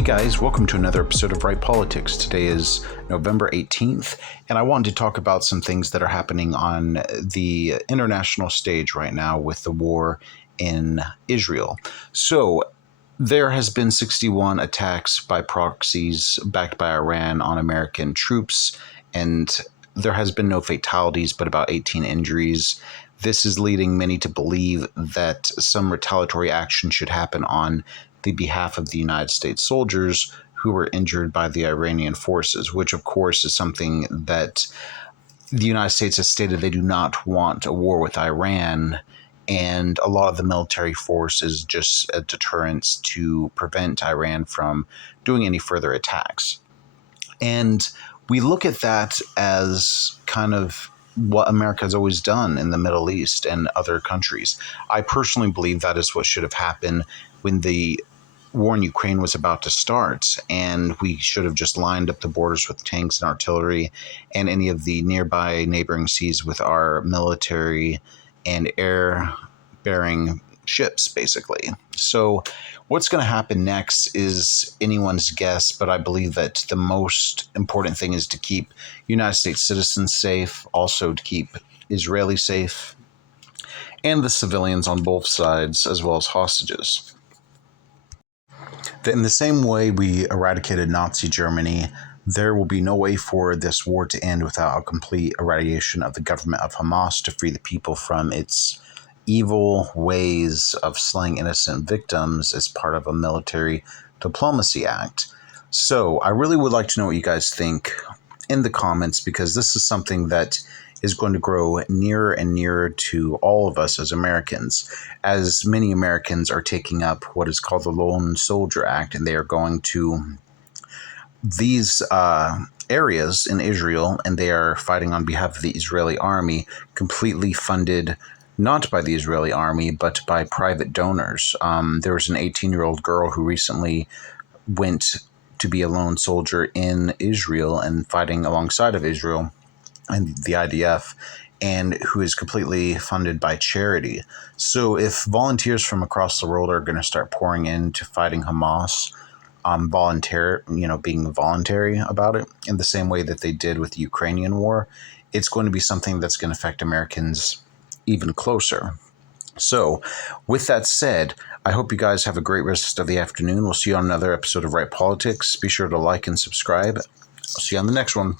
Hey guys, welcome to another episode of Right Politics. Today is November 18th, and I wanted to talk about some things that are happening on the international stage right now with the war in Israel. So, there has been 61 attacks by proxies backed by Iran on American troops, and there has been no fatalities, but about 18 injuries. This is leading many to believe that some retaliatory action should happen on the behalf of the United States soldiers who were injured by the Iranian forces, which of course is something that the United States has stated they do not want a war with Iran. And a lot of the military force is just a deterrence to prevent Iran from doing any further attacks. And we look at that as kind of what America has always done in the Middle East and other countries. I personally believe that is what should have happened when the war in Ukraine was about to start, and we should have just lined up the borders with tanks and artillery and any of the nearby neighboring seas with our military and air-bearing ships, basically. So what's going to happen next is anyone's guess, but I believe that the most important thing is to keep United States citizens safe, also to keep Israelis safe, and the civilians on both sides, as well as hostages. In the same way we eradicated Nazi Germany, there will be no way for this war to end without a complete eradication of the government of Hamas to free the people from its evil ways of slaying innocent victims as part of a military diplomacy act. So I really would like to know what you guys think in the comments, because this is something that is going to grow nearer and nearer to all of us as Americans, as many Americans are taking up what is called the Lone Soldier Act, and they are going to these areas in Israel, and they are fighting on behalf of the Israeli army, completely funded not by the Israeli army, but by private donors. There was an 18-year-old girl who recently went to be a lone soldier in Israel and fighting alongside of Israel and the IDF, and who is completely funded by charity. So if volunteers from across the world are going to start pouring into fighting Hamas, being voluntary about it, in the same way that they did with the Ukrainian war, it's going to be something that's going to affect Americans even closer. So, with that said, I hope you guys have a great rest of the afternoon. We'll see you on another episode of Right Politics. Be sure to like and subscribe. I'll see you on the next one.